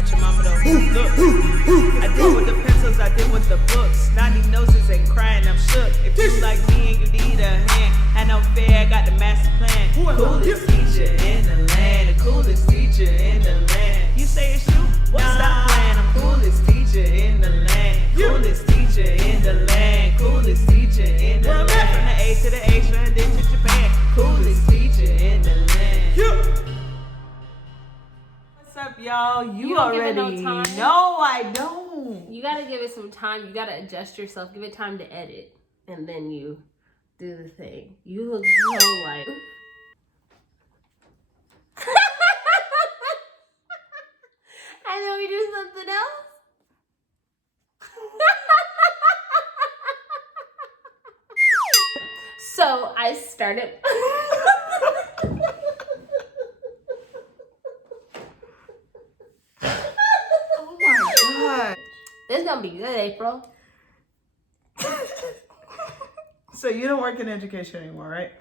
Not your mama though. Look, I did with the pencils, I did with the books. Snotty noses and crying, I'm shook. If you like me and you need a hand, had no fear, I got the master plan. Coolest teacher in the land, the coolest teacher in the land. You say it's you? Well, stop playing. I'm coolest teacher in the land, coolest teacher in the land, coolest teacher in the land. From the A to the H, from the D to Japan, coolest teacher in the land. What's up, y'all? You already know I don't. You gotta give it some time. You gotta adjust yourself. Give it time to edit, and then you do the thing. You look so like. And then we do something else. So I started. Oh my God. This is gonna be good, April. So you don't work in education anymore, right?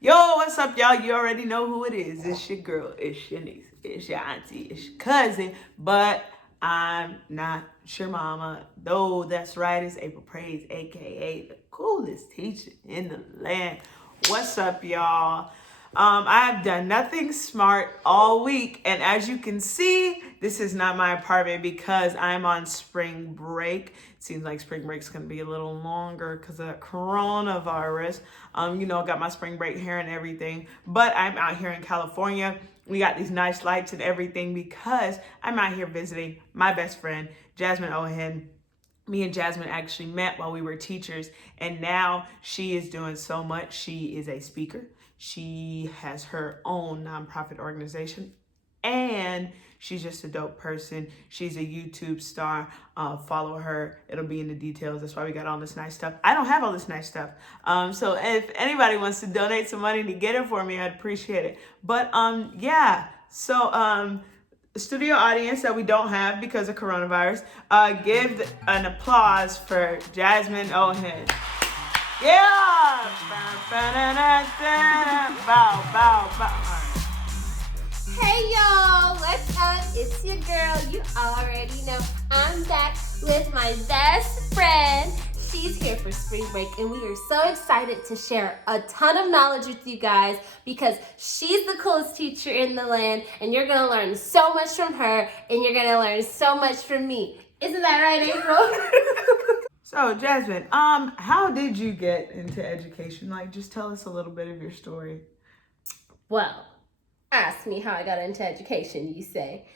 Yo, what's up, y'all? You already know who it is. It's your girl, it's your niece, it's your auntie, it's your cousin, but I'm not your mama. Though that's right, it's April Praise, aka the coolest teacher in the land. What's up, y'all? I've done nothing smart all week, and as you can see, this is not my apartment because I'm on spring break. It seems like spring break's gonna be a little longer because of coronavirus. You know, got my spring break hair and everything, but I'm out here in California. We got these nice lights and everything because I'm out here visiting my best friend, Jasmine Ohen. Me and Jasmine actually met while we were teachers, and now she is doing so much. She is a speaker. She has her own nonprofit organization, and she's just a dope person. She's a YouTube star. Follow her. It'll be in the details. That's why we got all this nice stuff. I don't have all this nice stuff. So if anybody wants to donate some money to get it for me, I'd appreciate it. But yeah, so studio audience that we don't have because of coronavirus, give an applause for Jasmine Ohen. Yeah! Bow, bow, bow. Hey y'all, what's up? It's your girl. You already know I'm back with my best friend. She's here for spring break, and we are so excited to share a ton of knowledge with you guys because she's the coolest teacher in the land, and you're gonna learn so much from her, and you're gonna learn so much from me. Isn't that right, April? So, Jasmine, how did you get into education? Like, just tell us a little bit of your story. Well, ask me how I got into education, you say.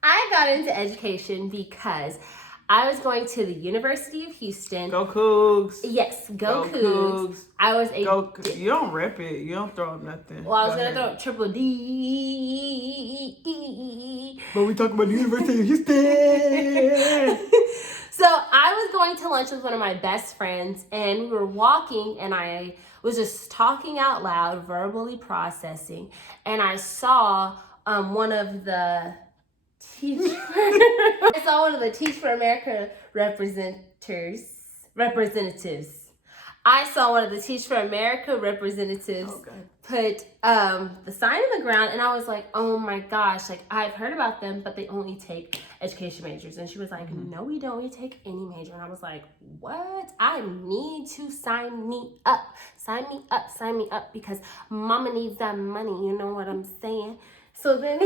I got into education because I was going to the University of Houston. Go Cougs. Yes, go Cougs. I was a... You don't rip it. You don't throw up nothing. Well, I was going to throw up triple D. But we talking about the University of Houston. So I was going to lunch with one of my best friends, and we were walking, and I was just talking out loud, verbally processing, and I saw one of the Teach for America representatives. I saw one of the Teach for America representatives put the sign on the ground, and I was like, oh my gosh, like I've heard about them, but they only take education majors. And she was like, no, we don't, we take any major. And I was like, what? I need to sign me up, because mama needs that money, you know what I'm saying? So then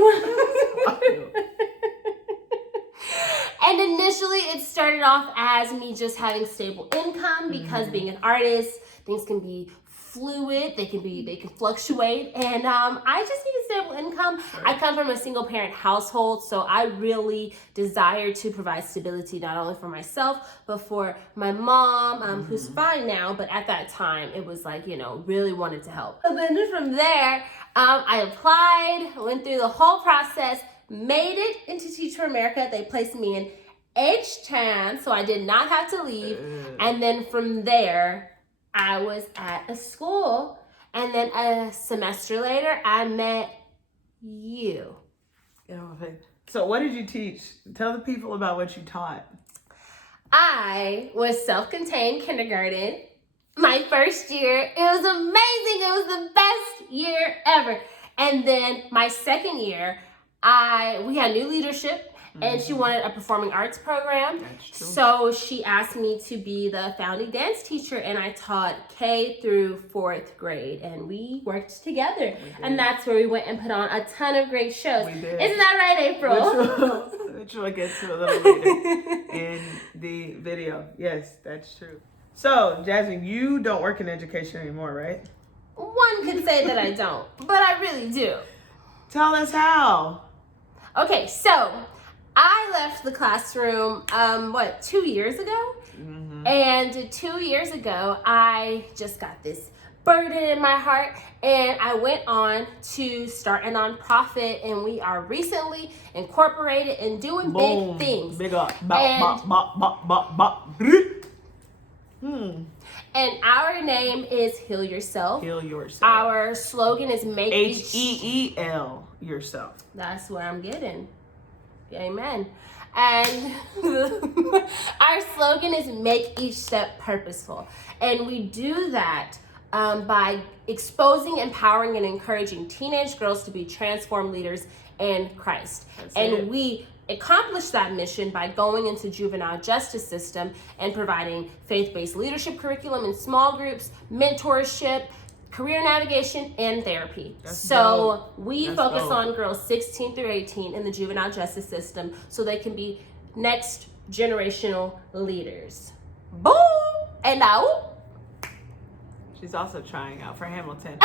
and initially it started off as me just having stable income because being an artist, things can be fluid, they can fluctuate, and I just needed stable income. Right. I come from a single parent household, so I really desire to provide stability not only for myself but for my mom, who's fine now, but at that time it was like, you know, really wanted to help. And then from there, I applied, went through the whole process, made it into Teach for America. They placed me in H-Town, so I did not have to leave. And then from there, I was at a school, and then a semester later, I met you. So what did you teach? Tell the people about what you taught. I was self-contained kindergarten. My first year, it was amazing. It was the best year ever. And then my second year, we had new leadership, and she wanted a performing arts program. That's true. So she asked me to be the founding dance teacher, and I taught K through 4th grade, and we worked together. And that's where we went and put on a ton of great shows. We did. Isn't that right, April? Which we'll get to a little later in the video. Yes, that's true. So, Jasmine, you don't work in education anymore, right? One could say that I don't, but I really do. Tell us how. Okay, so I left the classroom, 2 years ago? And 2 years ago, I just got this burden in my heart, and I went on to start a nonprofit, and we are recently incorporated and doing big things. Big up. And our name is Heal Yourself. Heal yourself. Our slogan is make HEEL yourself. That's where I'm getting. Amen. And our slogan is make each step purposeful. And we do that by exposing, empowering, and encouraging teenage girls to be transformed leaders in Christ. We accomplish that mission by going into juvenile justice system and providing faith-based leadership curriculum in small groups, mentorship, career navigation, and therapy. We focus on girls 16 through 18 in the juvenile justice system so they can be next generational leaders. Boom! And now, she's also trying out for Hamilton.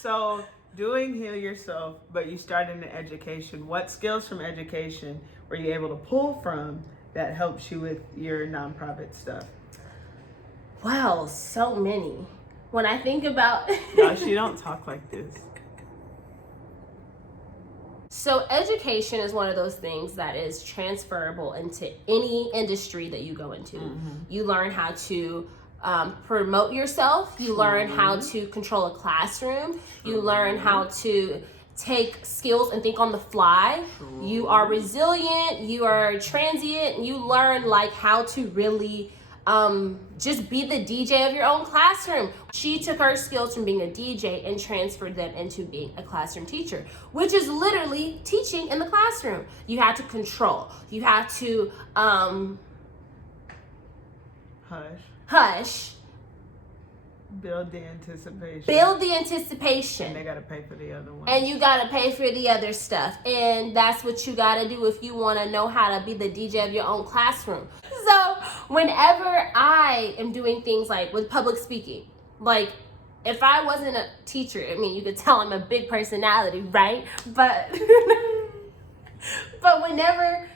So, doing Heal Yourself, but you started in education. What skills from education were you able to pull from that helps you with your nonprofit stuff? Wow, so many. When I think about... No, she don't talk like this. So education is one of those things that is transferable into any industry that you go into. You learn how to promote yourself. You learn how to control a classroom. You learn how to take skills and think on the fly. You are resilient. You are transient. You learn like how to really just be the DJ of your own classroom. She took her skills from being a DJ and transferred them into being a classroom teacher, which is literally teaching in the classroom. You have to control. You have to hush. Build the anticipation. And they gotta pay for the other one. And you gotta pay for the other stuff. And that's what you gotta do if you wanna know how to be the DJ of your own classroom. So whenever I am doing things like with public speaking, like if I wasn't a teacher, I mean, you could tell I'm a big personality, right? But whenever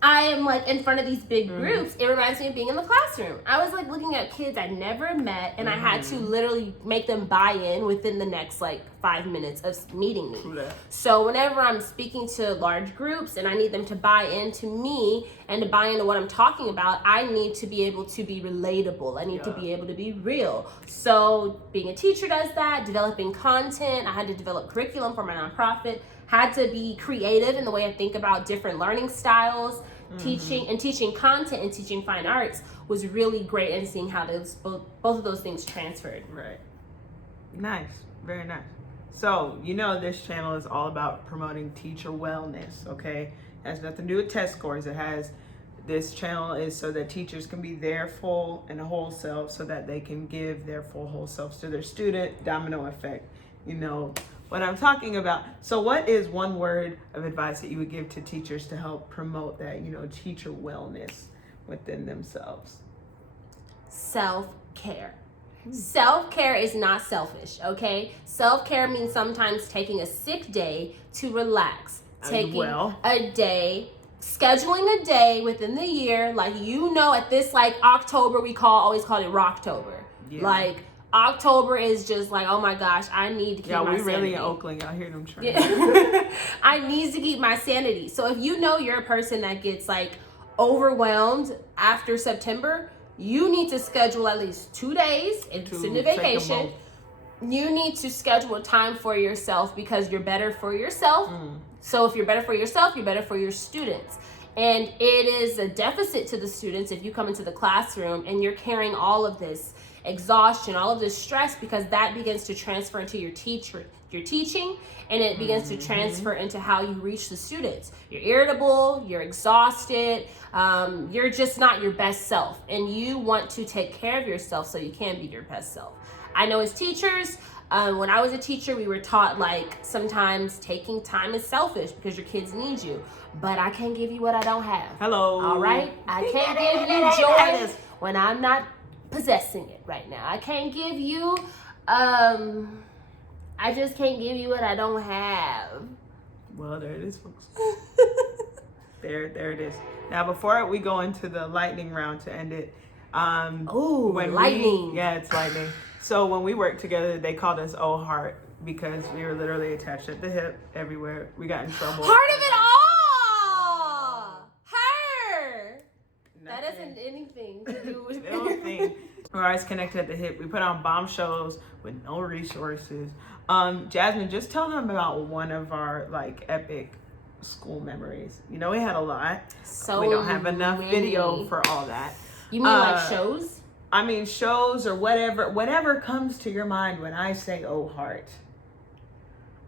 I am like in front of these big groups, it reminds me of being in the classroom. I was like looking at kids I'd never met, and I had to literally make them buy in within the next like 5 minutes of meeting me. So whenever I'm speaking to large groups and I need them to buy into me and to buy into what I'm talking about, I need to be able to be relatable. I need to be able to be real. So being a teacher does that, developing content. I had to develop curriculum for my nonprofit. Had to be creative in the way I think about different learning styles. Teaching content and teaching fine arts was really great, and seeing how those both of those things transferred. Right. Nice. Very nice. So, you know, this channel is all about promoting teacher wellness, okay? It has nothing to do with test scores. This channel is so that teachers can be their full and whole self, so that they can give their full whole selves to their student. Domino effect. You know what I'm talking about. So what is one word of advice that you would give to teachers to help promote that, you know, teacher wellness within themselves? Self-care. Self-care is not selfish, okay? Self-care means sometimes taking a sick day to relax. Taking a day, scheduling a day within the year, like, you know, at this like October, we always call it Rocktober. Like, October is just like, oh my gosh, I need to keep my sanity. Yeah, we really in Oakland. Y'all hear them trying. I need to keep my sanity. So if you know you're a person that gets like overwhelmed after September, you need to schedule at least 2 days. It's in the vacation. You need to schedule a time for yourself, because you're better for yourself. So if you're better for yourself, you're better for your students. And it is a deficit to the students if you come into the classroom and you're carrying all of this exhaustion, all of this stress, because that begins to transfer into your teaching, and it begins to transfer into how you reach the students. You're irritable, you're exhausted, you're just not your best self, and you want to take care of yourself so you can be your best self. I know as teachers, when I was a teacher, we were taught like sometimes taking time is selfish because your kids need you, but I can't give you what I don't have. Hello. All right? I can't give you joy when I'm not possessing it right now. I can't give you, I just can't give you what I don't have. Well, there it is, folks. there it is. Now, before we go into the lightning round to end it, lightning. It's lightning. So when we worked together, they called us Oh Heart because we were literally attached at the hip everywhere. We got in trouble. Heart of it all! Her! That isn't anything to do with anything. We're always connected at the hip. We put on bomb shows with no resources. Jasmine, just tell them about one of our like epic school memories. You know, we had a lot. So we don't have enough many. video for all that. You mean like shows? I mean shows or whatever comes to your mind when I say Oh Heart.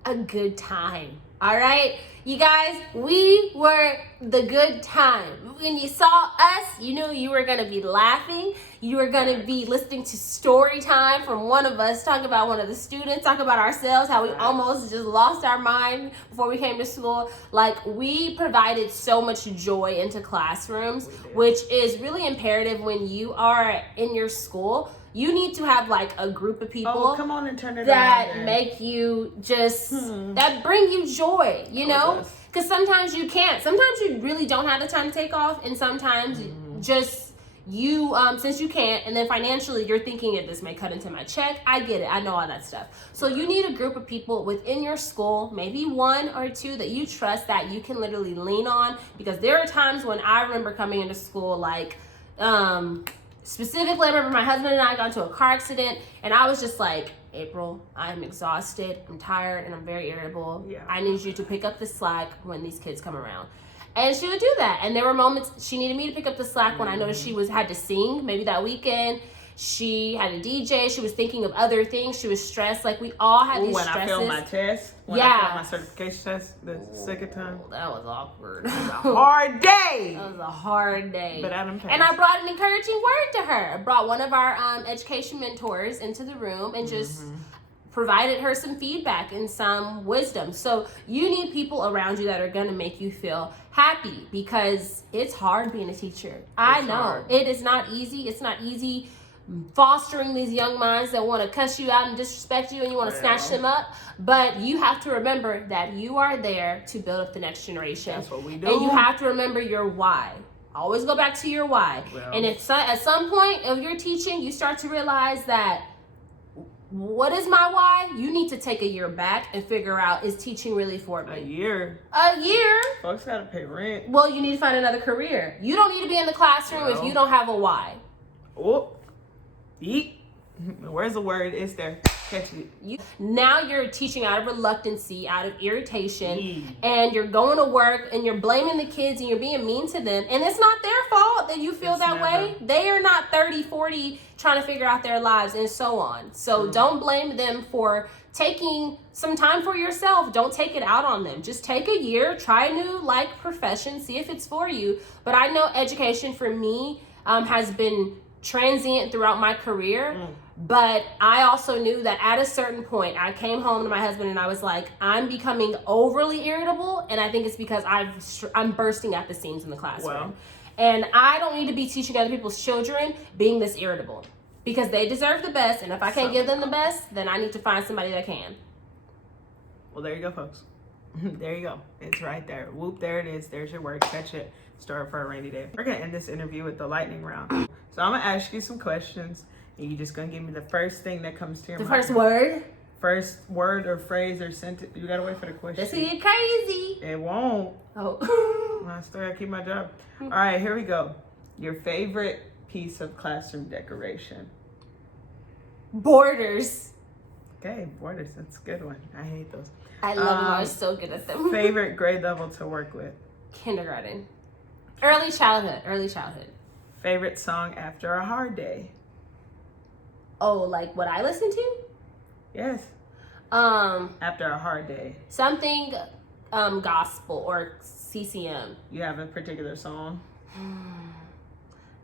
A good time. All right, you guys, we were the good time. When you saw us, you knew you were going to be laughing. You were going to be listening to story time from one of us, talk about one of the students, talk about ourselves, how we almost just lost our mind before we came to school. Like, we provided so much joy into classrooms, which is really imperative when you are in your school. You need to have like a group of people come on and turn it that around make you just that bring you joy, you know, because sometimes you can't, sometimes you really don't have the time to take off, and sometimes just you since you can't, and then financially you're thinking that this may cut into my check. I get it, I know all that stuff. So you need a group of people within your school, maybe one or two that you trust, that you can literally lean on, because there are times when I remember coming into school like specifically, I remember my husband and I got into a car accident, and I was just like, April, I'm exhausted, I'm tired, and I'm very irritable. Yeah. I need you to pick up the slack when these kids come around. And she would do that. And there were moments she needed me to pick up the slack when I noticed she had to sing, maybe that weekend. She had a DJ. She was thinking of other things. She was stressed. Like, we all had these stresses. When I failed my test, I failed my certification test the second time. That was awkward. It was a hard day. That was a hard day. But Adam passed. And I brought an encouraging word to her. I brought one of our education mentors into the room and just provided her some feedback and some wisdom. So you need people around you that are going to make you feel happy, because it's hard being a teacher. I know. Hard. It is not easy. It's not easy fostering these young minds that want to cuss you out and disrespect you, and you want to snatch them up. But you have to remember that you are there to build up the next generation. That's what we do. And you have to remember your why. Always go back to your why. Well, and if at some point of your teaching you start to realize that, what is my why? You need to take a year back and figure out, is teaching really for me? A year. Folks gotta pay rent. Well, you need to find another career. You don't need to be in the classroom if you don't have a why. Oh, eat. Where's the word? It's there. Catch it. Now you're teaching out of reluctancy, out of irritation, and you're going to work and you're blaming the kids and you're being mean to them. And it's not their fault that you feel that way. They are not 30, 40 trying to figure out their lives and so on. So don't blame them for taking some time for yourself. Don't take it out on them. Just take a year, try a new profession, see if it's for you. But I know education for me has been transient throughout my career. But I also knew that at a certain point, I came home to my husband and I was like, I'm becoming overly irritable, and I think it's because I'm bursting at the seams in the classroom. Wow. And I don't need to be teaching other people's children being this irritable, because they deserve the best, and if I can't give them the best, then I need to find somebody that can. Well, there you go, folks. There you go. It's right there. Whoop, there it is. There's your word. Catch it. Store it for a rainy day. We're going to end this interview with the lightning round. So I'm going to ask you some questions, and you're just going to give me the first thing that comes to your mind. The first word? First word or phrase or sentence. You got to wait for the question. This is crazy. It won't. Oh. I still got to keep my job. All right, here we go. Your favorite piece of classroom decoration. Borders. Okay, borders. That's a good one. I hate those. I love them. I was so good at them. Favorite grade level to work with. Kindergarten. Early childhood. Favorite song after a hard day? Oh, like what I listen to? Yes. After a hard day. Something gospel or CCM. You have a particular song?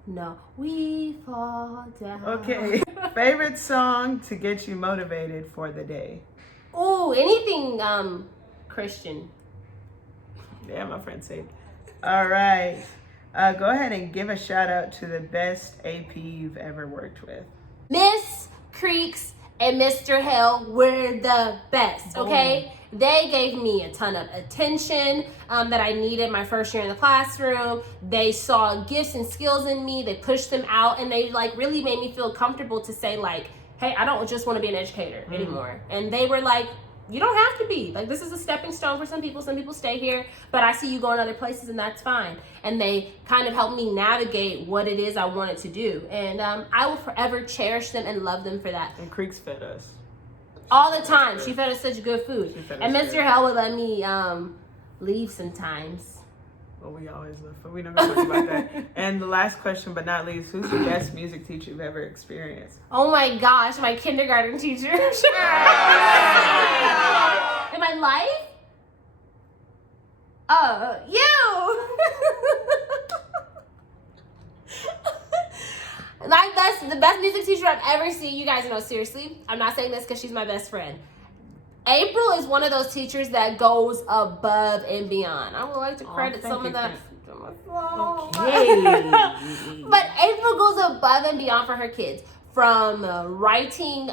No. We fall down. Okay. Favorite song to get you motivated for the day? Ooh, anything Christian. Yeah, my friend saved. All right. Go ahead and give a shout out to the best AP you've ever worked with. Miss Creeks and Mr. Hell were the best, okay? They gave me a ton of attention that I needed my first year in the classroom. They saw gifts and skills in me. They pushed them out, and they like really made me feel comfortable to say like, hey, I don't just want to be an educator anymore. And they were like, you don't have to be. Like, this is a stepping stone for some people. Some people stay here, but I see you going other places, and that's fine. And they kind of helped me navigate what it is I wanted to do. And I will forever cherish them and love them for that. And Creeks fed us. All the time. She fed us such good food. And Mr. Good. Hell would let me leave sometimes. Well, we always love food. We don't talk about that. And the last question, but not least, who's the best music teacher you've ever experienced? Oh my gosh, my kindergarten teacher. In my life? You! That's the best music teacher I've ever seen. You guys know, seriously. I'm not saying this because she's my best friend. April is one of those teachers that goes above and beyond. I would like to credit some of that. Okay. But April goes above and beyond for her kids. From writing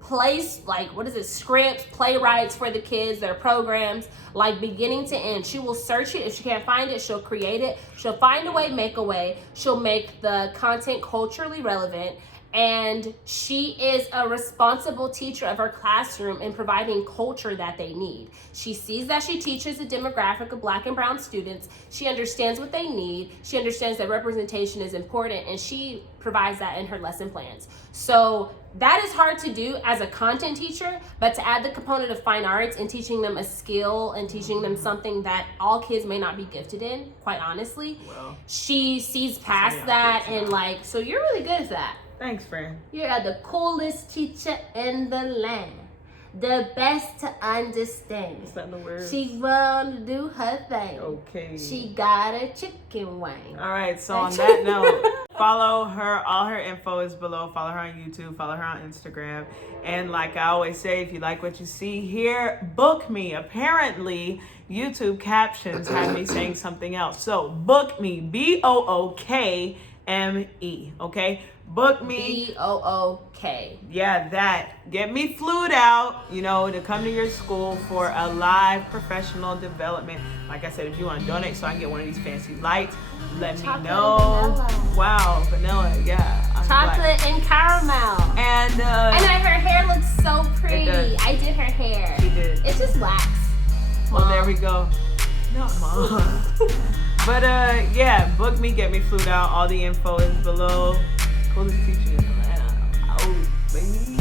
plays, like, scripts, playwrights for the kids, their programs, like beginning to end. She will search it. If she can't find it, she'll create it. She'll find a way, make a way. She'll make the content culturally relevant. And she is a responsible teacher of her classroom in providing culture that they need. She sees that she teaches a demographic of Black and brown students. She understands what they need. She understands that representation is important, and she provides that in her lesson plans. So that is hard to do as a content teacher, but to add the component of fine arts and teaching them a skill and teaching them something that all kids may not be gifted in, quite honestly, she sees past that and like, so you're really good at that. Thanks, friend. You're the coolest teacher in the land. The best to understand. Is that the word? She wanna do her thing. Okay. She got a chicken wing. All right, so on that note, follow her. All her info is below. Follow her on YouTube. Follow her on Instagram. And like I always say, if you like what you see here, book me. Apparently, YouTube captions have me saying something else. So book me. BOOKME. Okay? Book me. BOOK. Yeah, that. Get me flued out, to come to your school for a live professional development. Like I said, if you want to donate so I can get one of these fancy lights, let me know. Vanilla. Wow, vanilla, yeah. Chocolate and caramel. And her hair looks so pretty. It does. I did her hair. She did. It's just wax. Well, there we go. No, Mom. But yeah, book me, get me flued out. All the info is below. Coolest teacher in Atlanta. Oh, baby.